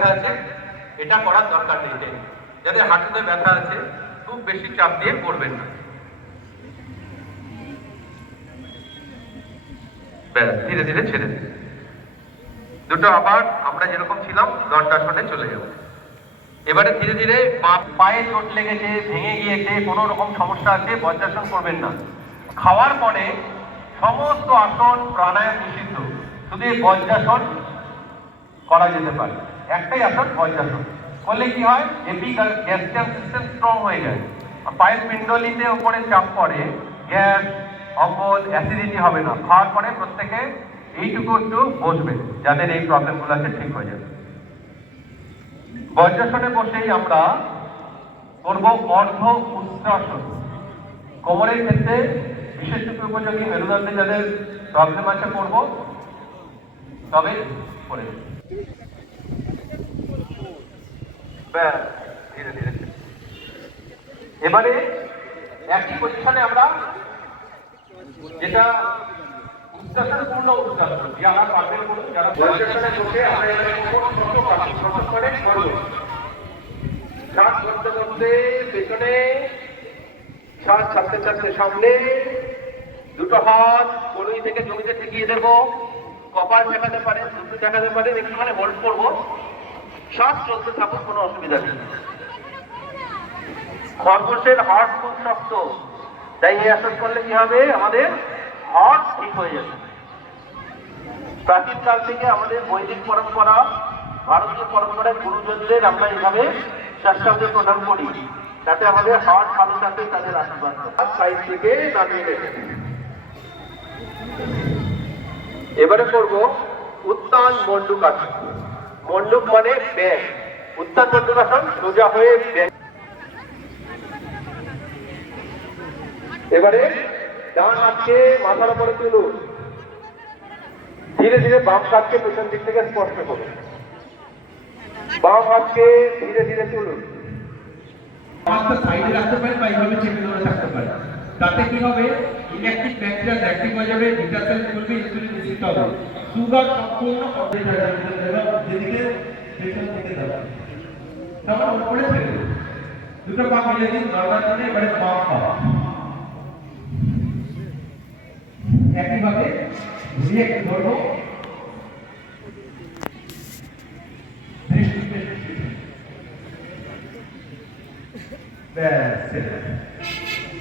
ব্যথা আছে এটা করার দরকার নেই। যাদের হাঁটুতে ব্যথা আছে খুব বেশি চাপ দিয়ে করবেন না, ধীরে ধীরে ছেড়ে দিন। দুটো আবার আমরা যেরকম ছিলাম দণ্ডাসনে চলে যাব। এবারে ধীরে ধীরে পায়ে চোট লেগেছে, ভেঙে গিয়েছে, কোনো রকম সমস্যা আছে, বজ্রাসন করবেন না। খাওয়ার পরে সমস্ত আসন প্রাণায়াম নিষিদ্ধ, শুধু বজ্রাসন করা যেতে পারে। একটাই আসন বজ্রাসন করলে কি হয়, গ্যাস্ট্রিক সিস্টেম স্ট্রং হয়ে যায়, পায়ের পিণ্ডলিতে উপরে চাপ পড়ে, গ্যাস অম্বল অ্যাসিডিটি হবে না। খাওয়ার পরে প্রত্যেকে এইটুকু একটু বসবে, যাদের এই প্রবলেমগুলো আছে ঠিক হয়ে যাবে। বজ্রাসনে বসেই আমরা করব অর্ধ উষ্ট্রাসন। কোমরের ক্ষেত্রে বিশেষ উপযোগী, মেরুদণ্ডে যাদের প্রবলেম আছে করব, তবে করে ধীরে ধীরে। এবারে একই পজিশনে আমরা যেটা উচ্চাসন পূর্ণ উচ্চাসন, যারা পারবেন করুন, যারা বজ্রাসনে বসে আমরা এবারে করে করব। শ্বাস করতে করতে পেছনে, শ্বাস ছাড়তে ছাড়তে সামনে, দুটো হাত কনুই থেকে জমিতে ঠেকিয়ে দেব, কপাল দেখাতে পারেন, দুটো দেখাতে পারেন, একটুখানি হোল্ড করবো, শ্বাস চলতে থাকুক, কোনো অসুবিধা নেই। খরগোশের হার্ট খুব শক্ত, তাই এই আসন করলে কি হবে, আমাদের হার্ট ঠিক হয়ে যাবে। প্রাচীনকাল থেকে আমাদের বৈদিক পরম্পরা, ভারতীয় পরম্পরায় গুরুজনদের আমরা এইভাবে শ্বাসকে প্রদান করি, যাতে আমাদের হার্ট ভালো থাকে, তাদের আশীর্বাদ সাইড থেকে নামিয়ে নেবে। এবারে করব উত্তান মণ্ডুকাসন। মণ্ডুক মানে ব্যাগ, উত্তান মণ্ডুকাসন সোজা হয়ে ব্যাগ। এবারে ডান হাতকে মাথার উপরে তুলুন, ধীরে ধীরে বাম হাতকে পেছন দিক থেকে স্পর্শ করুন, বাম হাতকে ধীরে ধীরে তুলুন। সাইডে রাখতে পারেন বা এইভাবে চেপে ধরে থাকতে পারেন, তাতে কি হবে, ইলেকট্রিক ব্যাকটেরিয়া অ্যাক্টিভ হয়ে যাবে, বিটা সেল চলবে, ইনসুলিন নিশ্চিত হবে, সুগার সম্পূর্ণ যেদিকে পেছন দিকে যাবে। তারপর উপরে ছেড়ে দুটো পা মিলে দিন, নরমাল করে এবারে বাম পা একইভাবে ঘুরিয়ে ধরবো,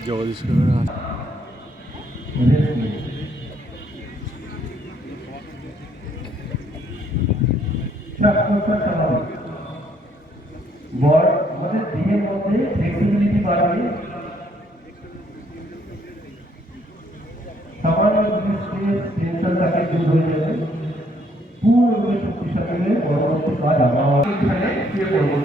জগদীশ আমাদের দেহের মধ্যে ফ্লেক্সিবিলিটি বাড়বে, সামান্য টেনশনটাকে দূর হয়ে যাবে, পুরো শক্তিশালী পরবর্তী কাজ আমার এখানে শুয়ে পড়বো।